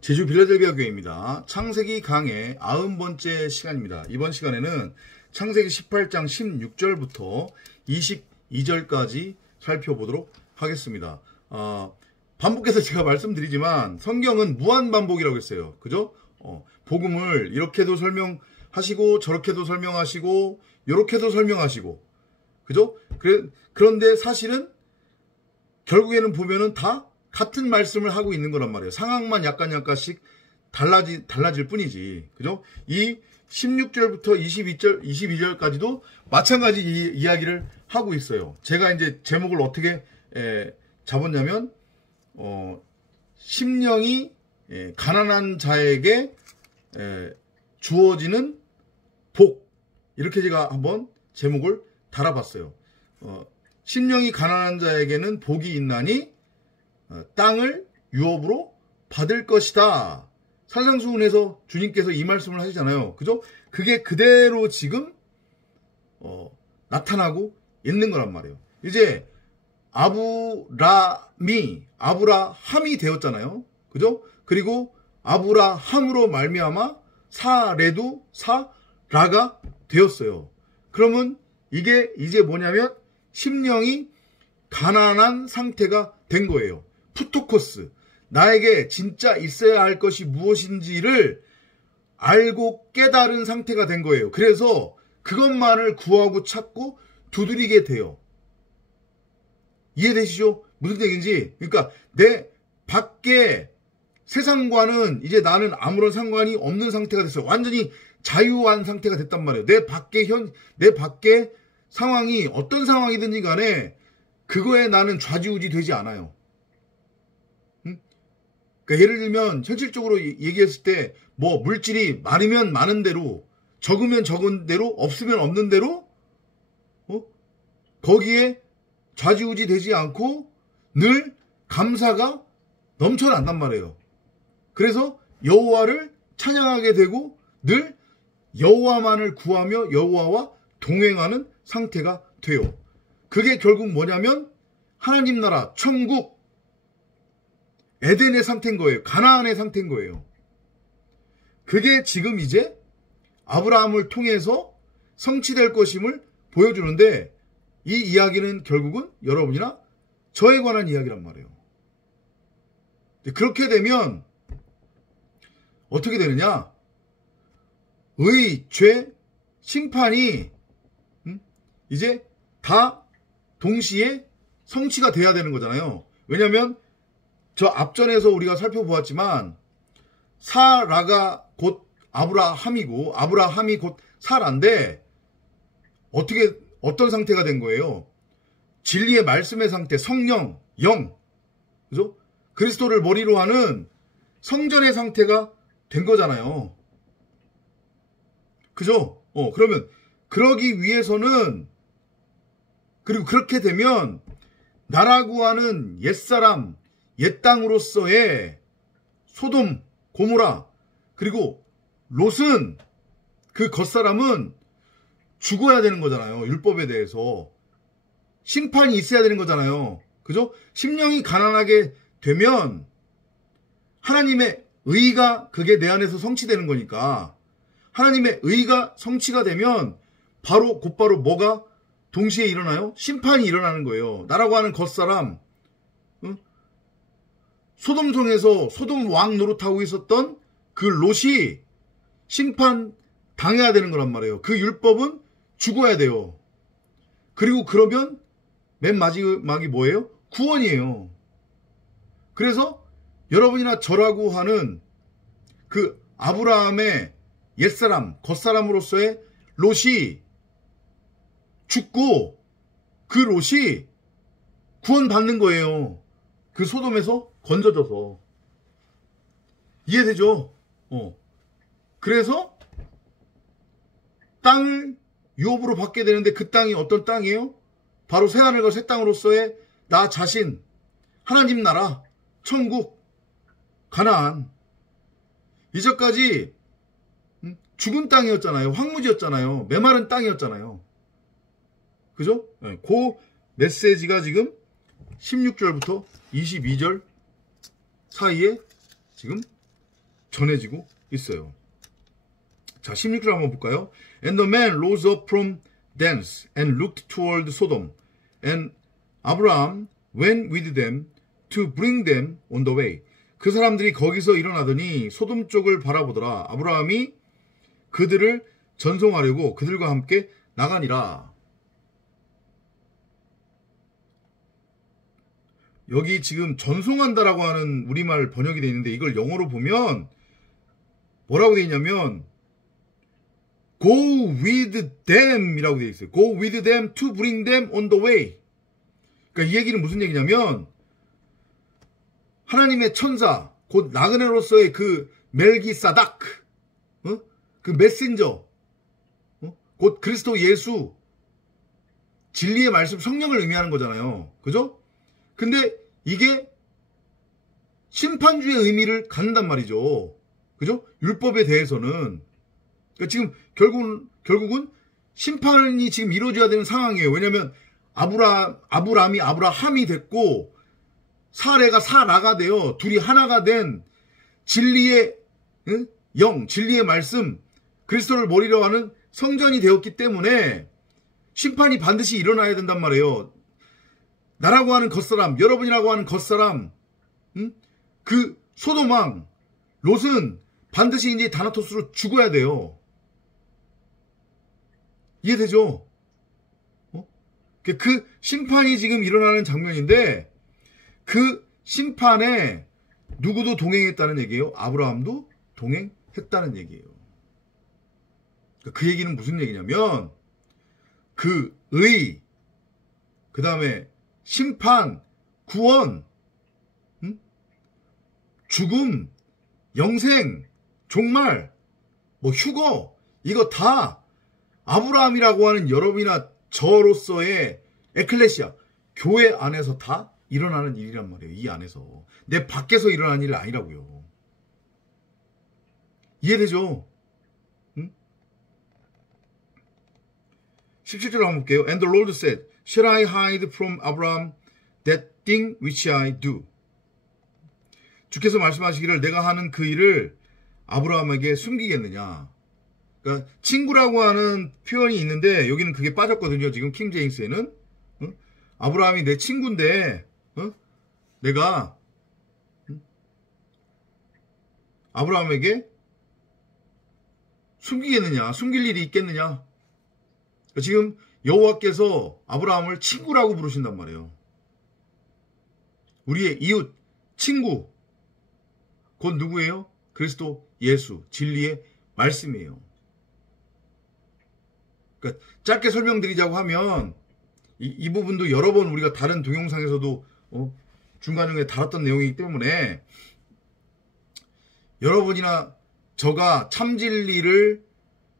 제주 빌라델비아 교회입니다. 창세기 강의 90번째 시간입니다. 이번 시간에는 창세기 18장 16절부터 22절까지 살펴보도록 하겠습니다. 반복해서 제가 말씀드리지만 성경은 무한반복이라고 했어요. 그죠? 복음을 이렇게도 설명하시고 저렇게도 설명하시고 이렇게도 설명하시고 그죠? 그런데 사실은 결국에는 보면은 다 같은 말씀을 하고 있는 거란 말이에요. 상황만 약간씩 달라질 뿐이지. 그죠? 이 16절부터 22절까지도 마찬가지 이야기를 하고 있어요. 제가 이제 제목을 어떻게 잡았냐면, 심령이 가난한 자에게 주어지는 복. 이렇게 제가 한번 제목을 달아봤어요. 심령이 가난한 자에게는 복이 있나니 땅을 유업으로 받을 것이다. 산상수훈에서 주님께서 이 말씀을 하시잖아요. 그죠? 그게 그대로 지금 나타나고 있는 거란 말이에요. 이제 아브라함이 되었잖아요. 그죠? 그리고 아브라함으로 말미암아 사레도 사라가 되었어요. 그러면 이게 이제 뭐냐면 심령이 가난한 상태가 된 거예요. 푸토코스, 나에게 진짜 있어야 할 것이 무엇인지를 알고 깨달은 상태가 된 거예요. 그래서 그것만을 구하고 찾고 두드리게 돼요. 이해되시죠? 무슨 얘기인지. 그러니까 내 밖에 세상과는 이제 나는 아무런 상관이 없는 상태가 됐어요. 완전히 자유한 상태가 됐단 말이에요. 내 밖에 상황이 어떤 상황이든지 간에 그거에 나는 좌지우지 되지 않아요. 그러니까 예를 들면 현실적으로 얘기했을 때 뭐 물질이 많으면 많은 대로, 적으면 적은 대로, 없으면 없는 대로 거기에 좌지우지 되지 않고 늘 감사가 넘쳐난단 말이에요. 그래서 여호와를 찬양하게 되고 늘 여호와만을 구하며 여호와와 동행하는 상태가 돼요. 그게 결국 뭐냐면 하나님 나라, 천국, 에덴의 상태인 거예요. 가나안의 상태인 거예요. 그게 지금 이제 아브라함을 통해서 성취될 것임을 보여주는데 이 이야기는 결국은 여러분이나 저에 관한 이야기란 말이에요. 그렇게 되면 어떻게 되느냐? 의, 죄, 심판이 이제 다 동시에 성취가 돼야 되는 거잖아요. 왜냐하면 저 앞전에서 우리가 살펴보았지만 사라가 곧 아브라함이고 아브라함이 곧 사라인데 어떤 상태가 된 거예요? 진리의 말씀의 상태, 성령, 영, 그죠? 그리스도를 머리로 하는 성전의 상태가 된 거잖아요. 그죠? 그러면 그러기 위해서는, 그리고 그렇게 되면 나라고 하는 옛사람, 옛 땅으로서의 소돔, 고모라, 그리고 롯은, 그 겉사람은 죽어야 되는 거잖아요. 율법에 대해서. 심판이 있어야 되는 거잖아요. 그죠? 심령이 가난하게 되면 하나님의 의가 그게 내 안에서 성취되는 거니까 하나님의 의가 성취가 되면 곧바로 뭐가 동시에 일어나요? 심판이 일어나는 거예요. 나라고 하는 겉사람, 소돔성에서 소돔 왕 노릇하고 있었던 그 롯이 심판 당해야 되는 거란 말이에요. 그 율법은 죽어야 돼요. 그리고 그러면 맨 마지막이 뭐예요? 구원이에요. 그래서 여러분이나 저라고 하는 그 아브라함의 옛사람, 겉사람으로서의 롯이 죽고 그 롯이 구원받는 거예요. 그 소돔에서 건져져서. 이해되죠? 그래서 땅을 유업으로 받게 되는데 그 땅이 어떤 땅이에요? 바로 새하늘과 새 땅으로서의 나 자신, 하나님 나라, 천국, 가나안. 이제까지 죽은 땅이었잖아요. 황무지였잖아요. 메마른 땅이었잖아요. 그죠? 그 메시지가 지금 16절부터 22절 사이에 지금 전해지고 있어요. 자, 16절 한번 볼까요? And the man rose up from thence and looked toward Sodom, and Abraham went with them to bring them on the way. 그 사람들이 거기서 일어나더니 소돔 쪽을 바라보더라. 아브라함이 그들을 전송하려고 그들과 함께 나가니라. 여기 지금 전송한다라고 하는 우리말 번역이 되어 있는데 이걸 영어로 보면 뭐라고 되어 있냐면 Go with them 이라고 되어 있어요. Go with them to bring them on the way. 그러니까 이 얘기는 무슨 얘기냐면 하나님의 천사 곧 나그네로서의 그 멜기사닥 그 메신저 곧 그리스도 예수 진리의 말씀 성령을 의미하는 거잖아요. 그죠? 근데 이게 심판주의 의미를 갖는단 말이죠. 그죠? 율법에 대해서는. 그러니까 지금 결국은 심판이 지금 이루어져야 되는 상황이에요. 왜냐하면 아브라함이 됐고 사레가 사라가 되어 둘이 하나가 된 진리의 영, 진리의 말씀, 그리스도를 머리로 하는 성전이 되었기 때문에 심판이 반드시 일어나야 된단 말이에요. 나라고 하는 겉사람, 여러분이라고 하는 겉사람, 그 소돔왕, 롯은 반드시 이제 다나토스로 죽어야 돼요. 이해되죠? 그 심판이 지금 일어나는 장면인데 그 심판에 누구도 동행했다는 얘기예요? 아브라함도 동행했다는 얘기예요. 그 얘기는 무슨 얘기냐면 그 의, 그 다음에 심판, 구원, 죽음, 영생, 종말, 뭐 휴거, 이거 다 아브라함이라고 하는 여러분이나 저로서의 에클레시아, 교회 안에서 다 일어나는 일이란 말이에요. 이 안에서. 내 밖에서 일어나는 일 아니라고요. 이해되죠? 17절 한번 볼게요. And the Lord said, Shall I hide from Abraham that thing which I do? 주께서 말씀하시기를 내가 하는 그 일을 아브라함에게 숨기겠느냐. 그러니까 친구라고 하는 표현이 있는데 여기는 그게 빠졌거든요. 지금 킹 제임스에는. 아브라함이 내 친구인데 내가 아브라함에게 숨기겠느냐. 숨길 일이 있겠느냐. 지금 여호와께서 아브라함을 친구라고 부르신단 말이에요. 우리의 이웃, 친구. 곧 누구예요? 그리스도 예수, 진리의 말씀이에요. 그러니까 짧게 설명드리자고 하면 이 부분도 여러 번 우리가 다른 동영상에서도 중간중간에 다뤘던 내용이기 때문에 여러분이나 저가 참 진리를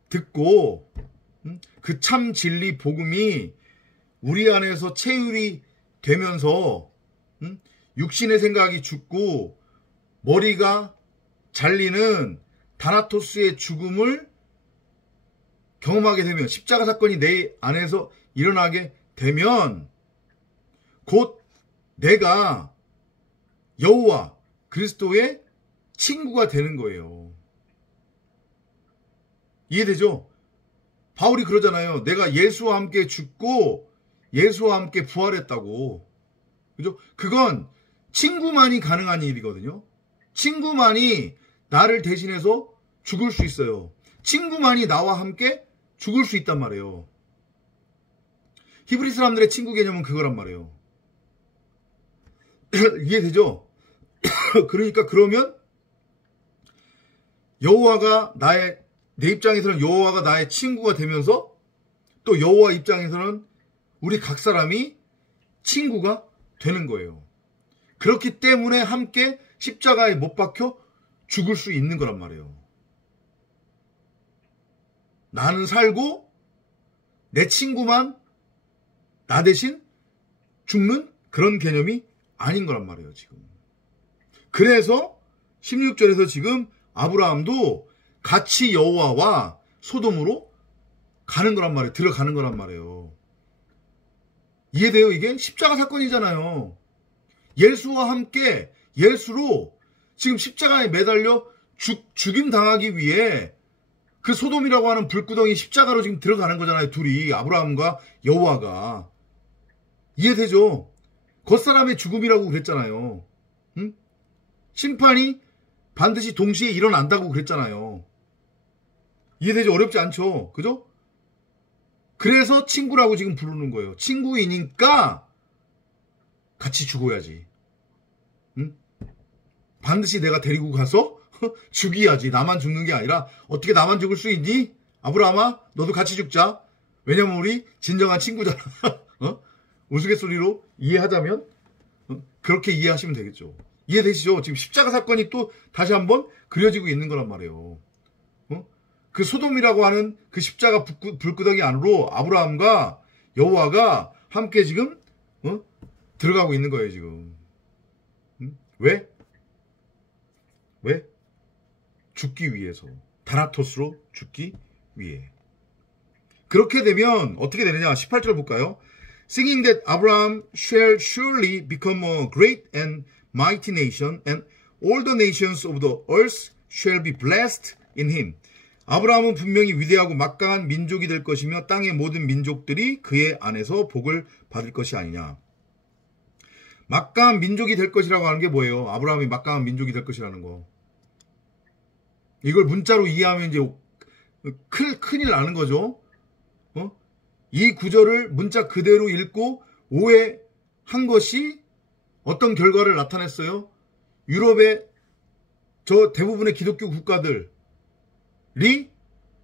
듣고 그 참 진리 복음이 우리 안에서 체휼이 되면서 육신의 생각이 죽고 머리가 잘리는 다나토스의 죽음을 경험하게 되면 십자가 사건이 내 안에서 일어나게 되면 곧 내가 여호와 그리스도의 친구가 되는 거예요. 이해되죠? 바울이 그러잖아요. 내가 예수와 함께 죽고 예수와 함께 부활했다고. 그죠? 그건 친구만이 가능한 일이거든요. 친구만이 나를 대신해서 죽을 수 있어요. 친구만이 나와 함께 죽을 수 있단 말이에요. 히브리 사람들의 친구 개념은 그거란 말이에요. 이해되죠? 그러니까 그러면 여호와가 내 입장에서는 여호와가 나의 친구가 되면서 또 여호와 입장에서는 우리 각 사람이 친구가 되는 거예요. 그렇기 때문에 함께 십자가에 못 박혀 죽을 수 있는 거란 말이에요. 나는 살고 내 친구만 나 대신 죽는 그런 개념이 아닌 거란 말이에요, 지금. 그래서 16절에서 지금 아브라함도 같이 여호와와 소돔으로 가는 거란 말이에요. 들어가는 거란 말이에요. 이해돼요? 이게 십자가 사건이잖아요. 예수와 함께 예수로 지금 십자가에 매달려 죽임 당하기 위해 그 소돔이라고 하는 불구덩이 십자가로 지금 들어가는 거잖아요. 둘이 아브라함과 여호와가. 이해되죠? 겉사람의 죽음이라고 그랬잖아요. 응? 심판이 반드시 동시에 일어난다고 그랬잖아요. 이해되죠? 어렵지 않죠? 그죠? 그래서 친구라고 지금 부르는 거예요. 친구이니까 같이 죽어야지. 응? 반드시 내가 데리고 가서 죽여야지. 나만 죽는 게 아니라 어떻게 나만 죽을 수 있니? 아브라함아 너도 같이 죽자. 왜냐면 우리 진정한 친구잖아. 우스갯소리로 이해하자면 그렇게 이해하시면 되겠죠. 이해되시죠? 지금 십자가 사건이 또 다시 한번 그려지고 있는 거란 말이에요. 그 소돔이라고 하는 그 십자가 불구덩이 안으로 아브라함과 여호와가 함께 지금 들어가고 있는 거예요. 지금. 왜? 왜? 죽기 위해서. 다나토스로 죽기 위해. 그렇게 되면 어떻게 되느냐? 18절 볼까요? Singing that Abraham shall surely become a great and mighty nation, and all the nations of the earth shall be blessed in him. 아브라함은 분명히 위대하고 막강한 민족이 될 것이며 땅의 모든 민족들이 그의 안에서 복을 받을 것이 아니냐. 막강한 민족이 될 것이라고 하는 게 뭐예요? 아브라함이 막강한 민족이 될 것이라는 거. 이걸 문자로 이해하면 이제 큰일 나는 거죠. 이 구절을 문자 그대로 읽고 오해한 것이 어떤 결과를 나타냈어요? 유럽의 저 대부분의 기독교 국가들이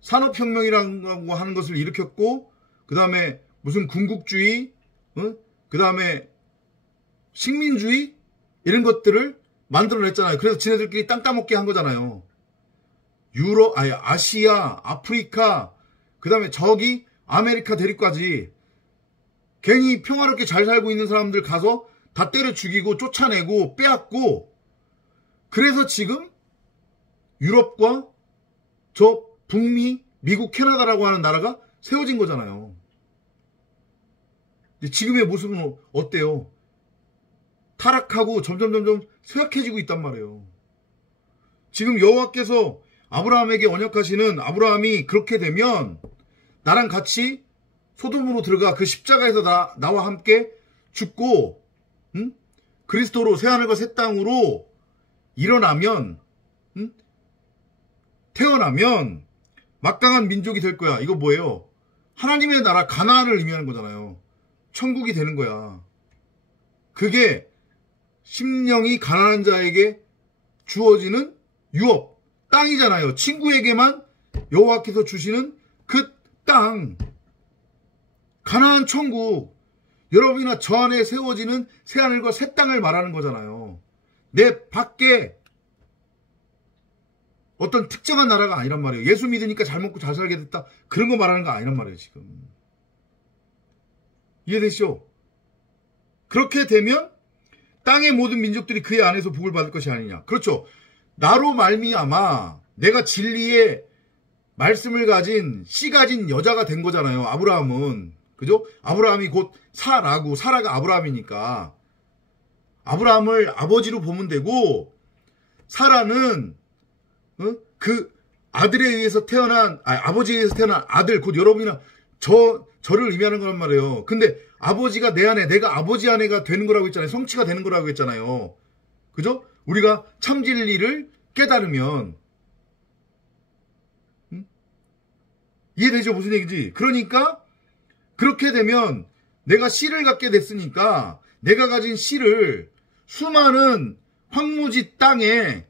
산업혁명이라고 하는 것을 일으켰고, 그 다음에 무슨 군국주의, 그 다음에 식민주의 이런 것들을 만들어냈잖아요. 그래서 지네들끼리 땅 따먹게 한 거잖아요. 아시아, 아프리카, 그 다음에 저기 아메리카 대륙까지 괜히 평화롭게 잘 살고 있는 사람들 가서 다 때려 죽이고 쫓아내고 빼앗고, 그래서 지금 유럽과 저 북미, 미국, 캐나다라고 하는 나라가 세워진 거잖아요. 지금의 모습은 어때요? 타락하고 점점 쇠약해지고 있단 말이에요. 지금 여호와께서 아브라함에게 언약하시는, 아브라함이 그렇게 되면 나랑 같이 소돔으로 들어가 그 십자가에서 나와 함께 죽고 그리스도로 새하늘과 새 땅으로 일어나면, 태어나면 막강한 민족이 될 거야. 이거 뭐예요? 하나님의 나라 가나안을 의미하는 거잖아요. 천국이 되는 거야. 그게 심령이 가난한 자에게 주어지는 유업, 땅이잖아요. 친구에게만 여호와께서 주시는 그 땅, 가나안 천국, 여러분이나 저 안에 세워지는 새하늘과 새 땅을 말하는 거잖아요. 내 밖에 어떤 특정한 나라가 아니란 말이에요. 예수 믿으니까 잘 먹고 잘 살게 됐다, 그런 거 말하는 거 아니란 말이에요. 지금 이해되시죠? 그렇게 되면 땅의 모든 민족들이 그의 안에서 복을 받을 것이 아니냐. 그렇죠. 나로 말미암아 내가 진리의 말씀을 가진, 씨 가진 여자가 된 거잖아요. 아브라함은. 그죠? 아브라함이 곧 사라고, 사라가 아브라함이니까 아브라함을 아버지로 보면 되고, 사라는 그 아들에 의해서 태어난, 아버지에 의해서 태어난 아들, 곧 여러분이나 저를 의미하는 거란 말이에요. 근데 아버지가 내 안에, 내가 아버지 안에가 되는 거라고 했잖아요. 성취가 되는 거라고 했잖아요. 그죠? 우리가 참 진리를 깨달으면. 이해되죠? 무슨 얘기인지. 그러니까 그렇게 되면 내가 씨를 갖게 됐으니까 내가 가진 씨를 수많은 황무지 땅에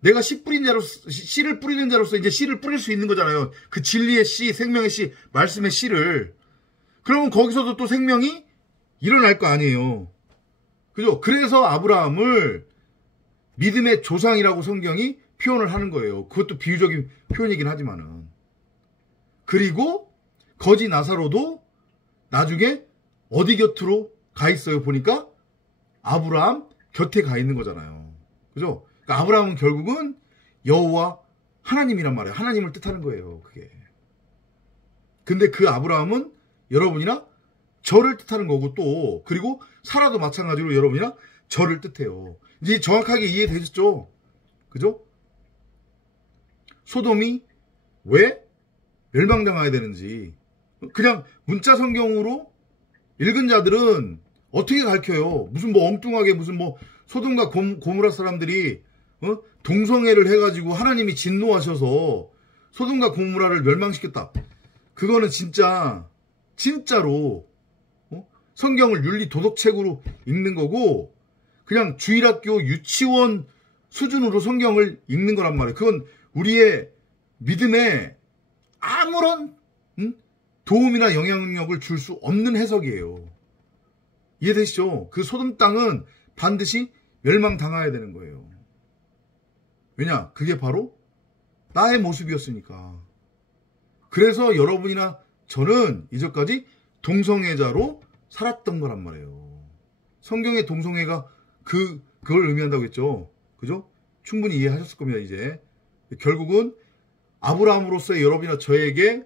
내가 씨를 뿌리는 자로서 이제 씨를 뿌릴 수 있는 거잖아요. 그 진리의 씨, 생명의 씨, 말씀의 씨를. 그러면 거기서도 또 생명이 일어날 거 아니에요. 그죠? 그래서 아브라함을 믿음의 조상이라고 성경이 표현을 하는 거예요. 그것도 비유적인 표현이긴 하지만은. 그리고 거지 나사로도 나중에 어디 곁으로 가 있어요? 보니까 아브라함 곁에 가 있는 거잖아요. 그죠? 그러니까 아브라함은 결국은 여호와 하나님이란 말이에요. 하나님을 뜻하는 거예요. 그게. 근데 그 아브라함은 여러분이나 저를 뜻하는 거고, 또 그리고 사라도 마찬가지로 여러분이나 저를 뜻해요. 이제 정확하게 이해되셨죠? 그죠? 소돔이 왜 멸망당해야 되는지 그냥 문자 성경으로 읽은 자들은 어떻게 가르쳐요? 무슨 뭐 엉뚱하게 무슨 뭐 소돔과 고모라 사람들이 동성애를 해가지고 하나님이 진노하셔서 소돔과 고모라를 멸망시켰다. 그거는 진짜로 성경을 윤리 도덕책으로 읽는 거고 그냥 주일학교 유치원 수준으로 성경을 읽는 거란 말이에요. 그건 우리의 믿음에 아무런 도움이나 영향력을 줄 수 없는 해석이에요. 이해되시죠? 그 소돔 땅은 반드시 멸망당해야 되는 거예요. 왜냐? 그게 바로 나의 모습이었으니까. 그래서 여러분이나 저는 이제까지 동성애자로 살았던 거란 말이에요. 성경의 동성애가 그걸 의미한다고 했죠. 그죠? 충분히 이해하셨을 겁니다, 이제. 결국은 아브라함으로서의 여러분이나 저에게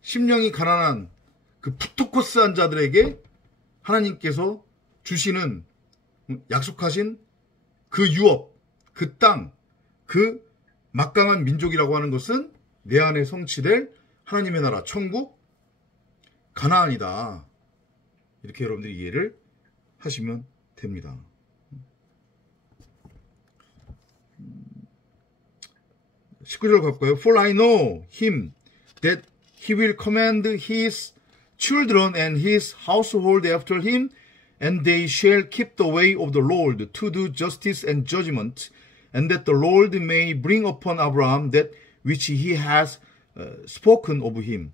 심령이 가난한 그 푸토코스한 자들에게 하나님께서 주시는 약속하신 그 유업, 그 땅, 그 막강한 민족이라고 하는 것은 내 안에 성취될 하나님의 나라, 천국, 가나안이다. 이렇게 여러분들이 이해를 하시면 됩니다. 19절 갈까요? For I know him that he will command his children and his household after him, and they shall keep the way of the Lord to do justice and judgment, and that the Lord may bring upon Abraham that which he has spoken of him.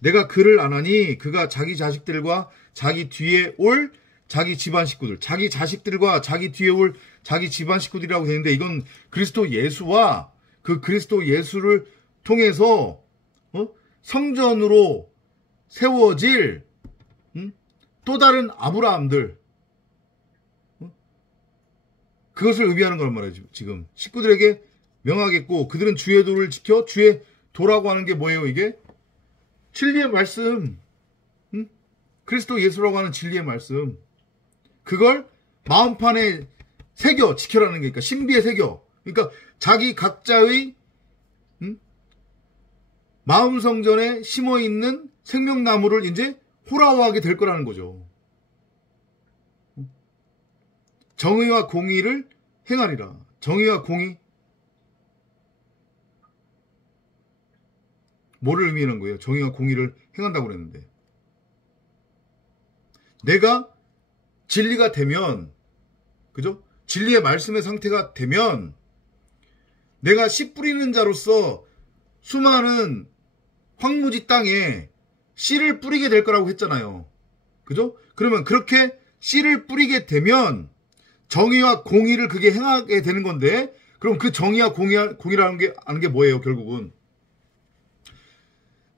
내가 그를 아나니 그가 자기 자식들과 자기 뒤에 올 자기 집안 식구들, 자기 자식들과 자기 뒤에 올 자기 집안 식구들이라고 되는데 이건 그리스도 예수와 그 그리스도 예수를 통해서 성전으로 세워질 또 다른 아브라함들 그것을 의미하는 거란 말이에요. 지금 식구들에게 명하겠고 그들은 주의 도를 지켜 주의 도라고 하는 게 뭐예요? 이게 진리의 말씀, 그리스도 예수라고 하는 진리의 말씀 그걸 마음판에 새겨 지켜라는 게 그러니까 신비에 새겨 그러니까 자기 각자의 마음 성전에 심어 있는 생명나무를 이제 호라호하게 될 거라는 거죠. 정의와 공의를 행하리라. 정의와 공의 뭐를 의미하는 거예요? 정의와 공의를 행한다고 그랬는데 내가 진리가 되면 그죠? 진리의 말씀의 상태가 되면 내가 씨 뿌리는 자로서 수많은 황무지 땅에 씨를 뿌리게 될 거라고 했잖아요. 그죠? 그러면 그렇게 씨를 뿌리게 되면 정의와 공의를 그게 행하게 되는 건데 그럼 그 정의와 공의라는 게 뭐예요? 결국은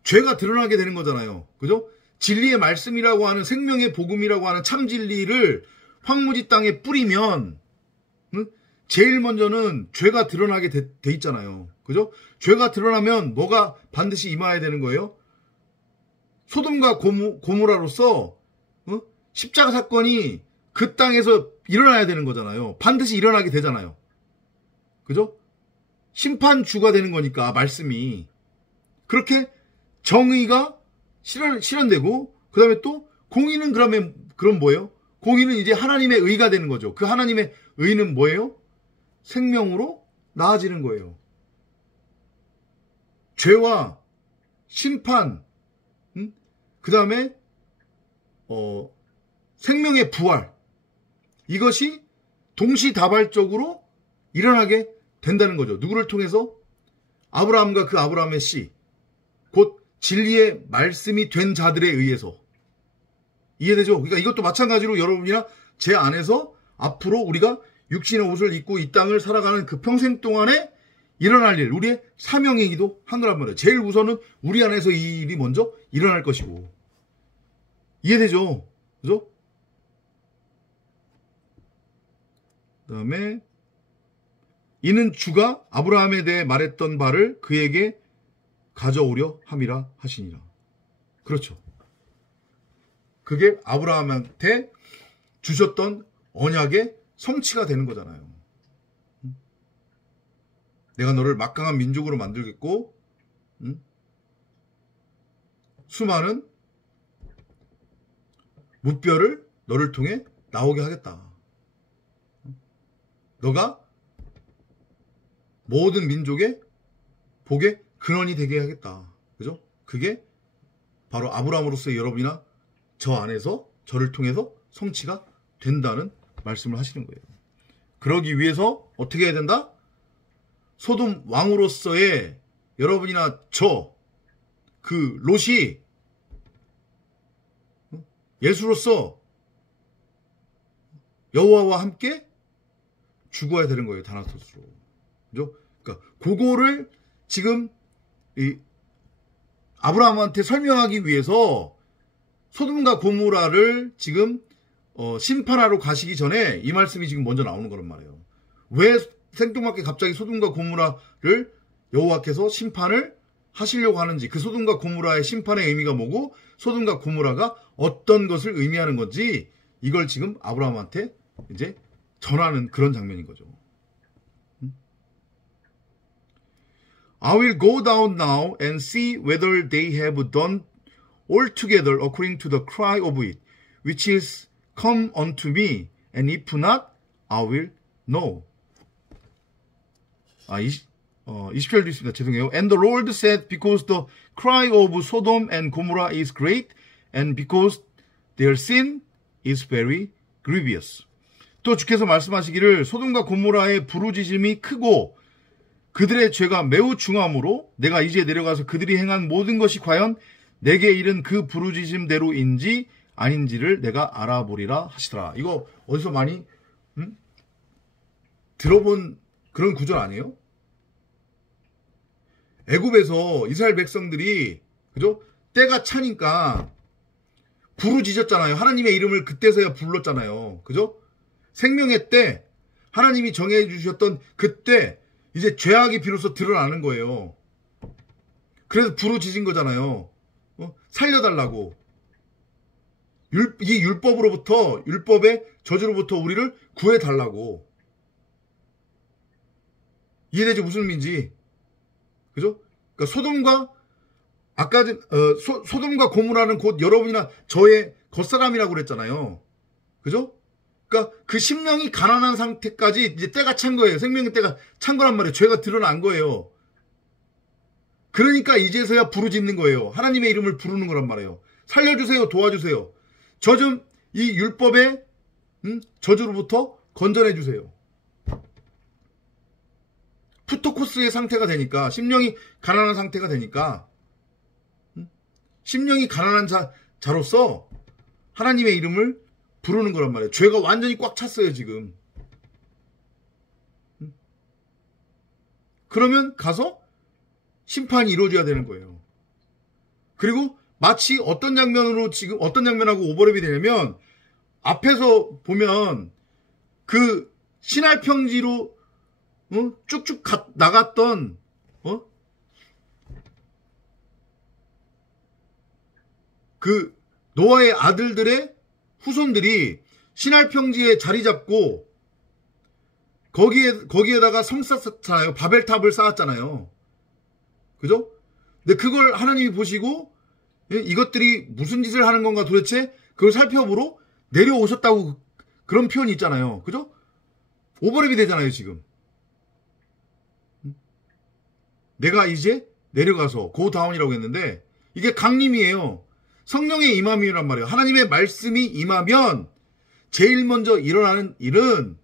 죄가 드러나게 되는 거잖아요. 그죠? 진리의 말씀이라고 하는 생명의 복음이라고 하는 참 진리를 황무지 땅에 뿌리면 제일 먼저는 죄가 드러나게 돼 있잖아요. 그죠? 죄가 드러나면 뭐가 반드시 임해야 되는 거예요? 소돔과 고모라로서 십자가 사건이 그 땅에서 일어나야 되는 거잖아요. 반드시 일어나게 되잖아요. 그죠? 심판주가 되는 거니까 말씀이 그렇게 정의가 실현되고 그 다음에 또 공의는 그럼 뭐예요? 공의는 이제 하나님의 의가 되는 거죠. 그 하나님의 의는 뭐예요? 생명으로 나아지는 거예요. 죄와 심판, 그 다음에 생명의 부활 이것이 동시다발적으로 일어나게 된다는 거죠. 누구를 통해서? 아브라함과 그 아브라함의 씨, 곧 진리의 말씀이 된 자들에 의해서. 이해되죠? 그러니까 이것도 마찬가지로 여러분이나 제 안에서 앞으로 우리가 육신의 옷을 입고 이 땅을 살아가는 그 평생 동안에 일어날 일, 우리의 사명이기도 한 거란 말이에요. 제일 우선은 우리 안에서 이 일이 먼저 일어날 것이고. 이해되죠? 그죠? 그 다음에 이는 주가 아브라함에 대해 말했던 바를 그에게 가져오려 함이라 하시니라. 그렇죠. 그게 아브라함한테 주셨던 언약의 성취가 되는 거잖아요. 내가 너를 막강한 민족으로 만들겠고, 수많은 무뼈를 너를 통해 나오게 하겠다. 너가 모든 민족의 복의 근원이 되게 하겠다. 그죠? 그게 바로 아브라함으로서의 여러분이나 저 안에서 저를 통해서 성취가 된다는 말씀을 하시는 거예요. 그러기 위해서 어떻게 해야 된다? 소돔 왕으로서의 여러분이나 그 롯이 예수로서 여호와와 함께 죽어야 되는 거예요. 다나토스로. 그죠? 그러니까 그거를 지금 이 아브라함한테 설명하기 위해서 소돔과 고모라를 지금 심판하러 가시기 전에 이 말씀이 지금 먼저 나오는 거란 말이에요. 왜 생뚱맞게 갑자기 소돔과 고모라를 여호와께서 심판을 하시려고 하는지, 그 소돔과 고모라의 심판의 의미가 뭐고 소돔과 고모라가 어떤 것을 의미하는 건지, 이걸 지금 아브라함한테 이제 전하는 그런 장면인 거죠. I will go down now and see whether they have done altogether according to the cry of it, which is come unto me, and if not, I will know. 20절도 있습니다. 죄송해요. And the Lord said, because the cry of Sodom and Gomorrah is great, and because their sin is very grievous. 또 주께서 말씀하시기를 소돔과 고모라의 부르짖음이 크고 그들의 죄가 매우 중함으로 내가 이제 내려가서 그들이 행한 모든 것이 과연 내게 이른 그 부르짖음대로인지 아닌지를 내가 알아보리라 하시더라. 이거 어디서 많이 들어본 그런 구절 아니에요? 애굽에서 이스라엘 백성들이, 그죠? 때가 차니까 부르짖었잖아요. 하나님의 이름을 그때서야 불렀잖아요. 그죠? 생명의 때, 하나님이 정해주셨던 그때 이제 죄악이 비로소 드러나는 거예요. 그래서 부르짖은 거잖아요. 살려달라고. 이 율법으로부터, 율법의 저주로부터 우리를 구해달라고. 이해되죠? 무슨 의미인지. 그죠? 그러니까 소돔과 고모라는 곧 여러분이나 저의 겉사람이라고 그랬잖아요. 그죠? 그러니까 그 심령이 가난한 상태까지 이제 때가 찬 거예요. 생명의 때가 찬 거란 말이에요. 죄가 드러난 거예요. 그러니까 이제서야 부르짖는 거예요. 하나님의 이름을 부르는 거란 말이에요. 살려주세요. 도와주세요. 저 좀 이 율법의 저주로부터 건져내 주세요. 푸토코스의 상태가 되니까, 심령이 가난한 상태가 되니까, 심령이 가난한 자로서 하나님의 이름을 부르는 거란 말이에요. 죄가 완전히 꽉 찼어요, 지금. 그러면 가서 심판이 이루어져야 되는 거예요. 그리고 마치 어떤 장면하고 오버랩이 되냐면, 앞에서 보면 그 시날 평지로 쭉쭉 나갔던 그 노아의 아들들의 후손들이 시날 평지에 자리 잡고 거기에다가 성 쌓았잖아요. 바벨탑을 쌓았잖아요. 그죠? 근데 그걸 하나님이 보시고 이것들이 무슨 짓을 하는 건가 도대체 그걸 살펴보러 내려오셨다고 그런 표현이 있잖아요. 그죠? 오버랩이 되잖아요, 지금. 내가 이제 내려가서 고다운이라고 했는데 이게 강림이에요. 성령의 임함이란 말이에요. 하나님의 말씀이 임하면 제일 먼저 일어나는 일은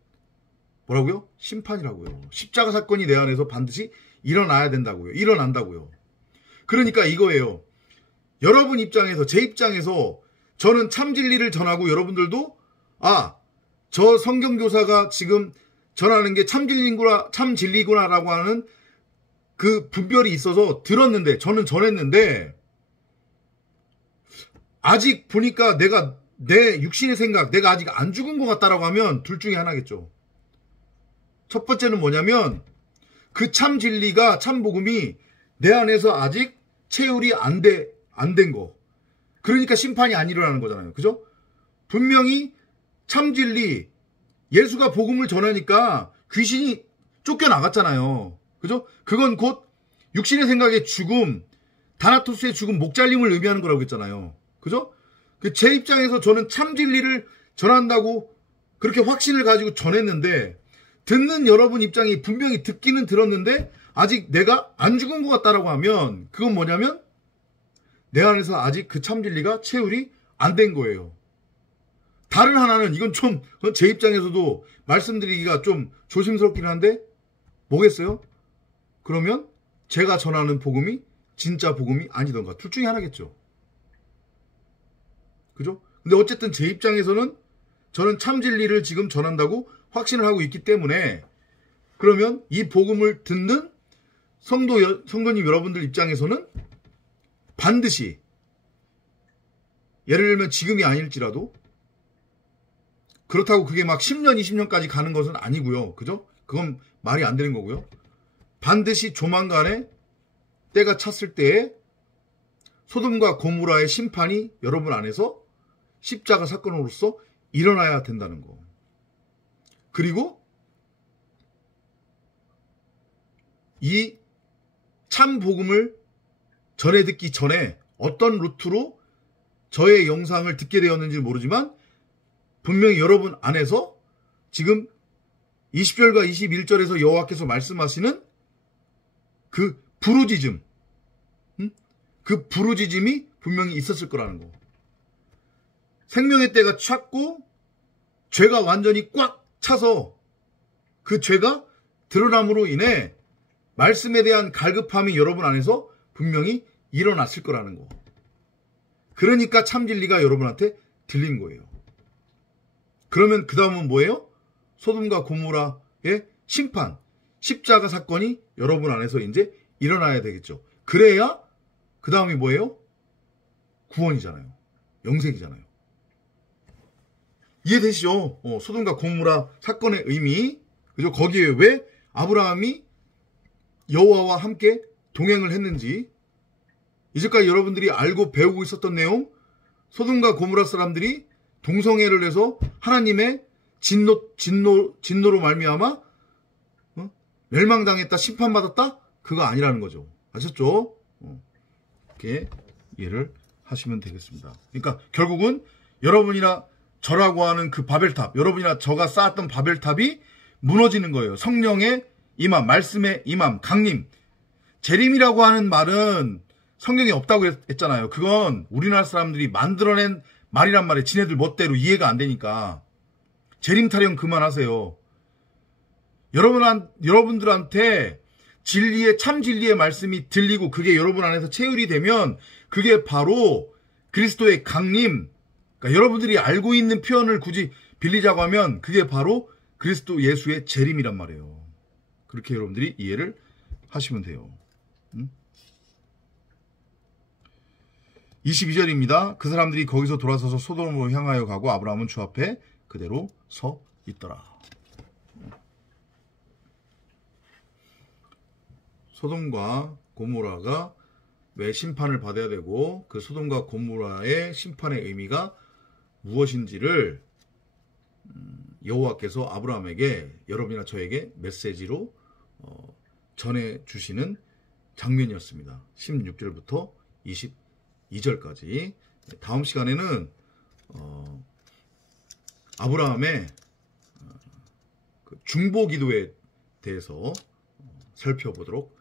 뭐라고요? 심판이라고요. 십자가 사건이 내 안에서 반드시 일어나야 된다고요. 일어난다고요. 그러니까 이거예요. 여러분 입장에서, 제 입장에서 저는 참 진리를 전하고 여러분들도 저 성경교사가 지금 전하는 게 참 진리구나라고 하는 그 분별이 있어서 들었는데, 저는 전했는데 아직 보니까 내 육신의 생각, 내가 아직 안 죽은 것 같다라고 하면 둘 중에 하나겠죠. 첫 번째는 뭐냐면 그 참 진리가, 참 복음이 내 안에서 아직 체율이 안 된 거. 그러니까 심판이 안 일어나는 거잖아요. 그죠? 분명히 참 진리, 예수가 복음을 전하니까 귀신이 쫓겨나갔잖아요. 그죠? 그건 곧 육신의 생각의 죽음, 다나토스의 죽음, 목잘림을 의미하는 거라고 했잖아요. 그죠? 제 입장에서 저는 참 진리를 전한다고 그렇게 확신을 가지고 전했는데, 듣는 여러분 입장이 분명히 듣기는 들었는데 아직 내가 안 죽은 것 같다라고 하면, 그건 뭐냐면 내 안에서 아직 그 참 진리가 체휼이 안 된 거예요. 다른 하나는, 이건 좀 제 입장에서도 말씀드리기가 좀 조심스럽긴 한데, 뭐겠어요? 그러면 제가 전하는 복음이 진짜 복음이 아니던가 둘 중에 하나겠죠. 그죠? 근데 어쨌든 제 입장에서는 저는 참 진리를 지금 전한다고 확신을 하고 있기 때문에, 그러면 이 복음을 듣는 성도님 여러분들 입장에서는 반드시, 예를 들면 지금이 아닐지라도, 그렇다고 그게 막 10년, 20년까지 가는 것은 아니고요. 그죠? 그건 말이 안 되는 거고요. 반드시 조만간에 때가 찼을 때에 소돔과 고모라의 심판이 여러분 안에서 십자가 사건으로서 일어나야 된다는 거. 그리고 이 참 복음을 전해 듣기 전에 어떤 루트로 저의 영상을 듣게 되었는지 모르지만 분명히 여러분 안에서 지금 20절과 21절에서 여호와께서 말씀하시는 그 부르짖음, 그 부르짖음이 분명히 있었을 거라는 거. 생명의 때가 찼고 죄가 완전히 꽉 차서 그 죄가 드러남으로 인해 말씀에 대한 갈급함이 여러분 안에서 분명히 일어났을 거라는 거. 그러니까 참 진리가 여러분한테 들린 거예요. 그러면 그 다음은 뭐예요? 소돔과 고모라의 심판, 십자가 사건이 여러분 안에서 이제 일어나야 되겠죠. 그래야 그 다음이 뭐예요? 구원이잖아요. 영생이잖아요. 이해되시죠? 소돔과 고모라 사건의 의미. 그죠? 거기에 왜 아브라함이 여호와와 함께 동행을 했는지, 이제까지 여러분들이 알고 배우고 있었던 내용, 소돔과 고모라 사람들이 동성애를 해서 하나님의 진노로 말미암아 멸망당했다, 심판받았다? 그거 아니라는 거죠. 아셨죠? 이렇게 이해를 하시면 되겠습니다. 그러니까 결국은 여러분이나 저라고 하는 그 바벨탑, 여러분이나 저가 쌓았던 바벨탑이 무너지는 거예요. 성령의 임함, 말씀의 임함, 강림. 재림이라고 하는 말은 성경에 없다고 했잖아요. 그건 우리나라 사람들이 만들어낸 말이란 말이에요. 지네들 멋대로 이해가 안 되니까. 재림 타령 그만하세요. 여러분들한테 진리의, 참 진리의 말씀이 들리고 그게 여러분 안에서 체휼이 되면 그게 바로 그리스도의 강림. 그러니까 여러분들이 알고 있는 표현을 굳이 빌리자고 하면 그게 바로 그리스도 예수의 재림이란 말이에요. 그렇게 여러분들이 이해를 하시면 돼요. 22절입니다. 그 사람들이 거기서 돌아서서 소돔으로 향하여 가고 아브라함은 주 앞에 그대로 서 있더라. 소돔과 고모라가 왜 심판을 받아야 되고 그 소돔과 고모라의 심판의 의미가 무엇인지를 여호와께서 아브라함에게, 여러분이나 저에게 메시지로 전해주시는 장면이었습니다. 16절부터 22절까지. 다음 시간에는 아브라함의 그 중보 기도에 대해서 살펴보도록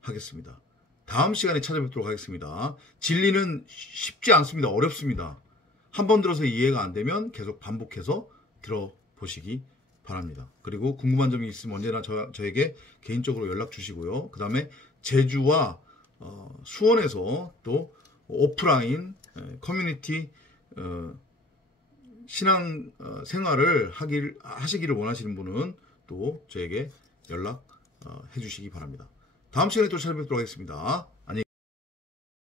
하겠습니다. 다음 시간에 찾아뵙도록 하겠습니다. 진리는 쉽지 않습니다. 어렵습니다. 한 번 들어서 이해가 안 되면 계속 반복해서 들어보시기 바랍니다. 그리고 궁금한 점이 있으면 언제나 저에게 개인적으로 연락 주시고요. 그 다음에 제주와 수원에서 또 오프라인 커뮤니티 신앙 생활을 하시기를 원하시는 분은 또 저에게 연락해 주시기 바랍니다. 다음 시간에 또 찾아뵙도록 하겠습니다. 안녕히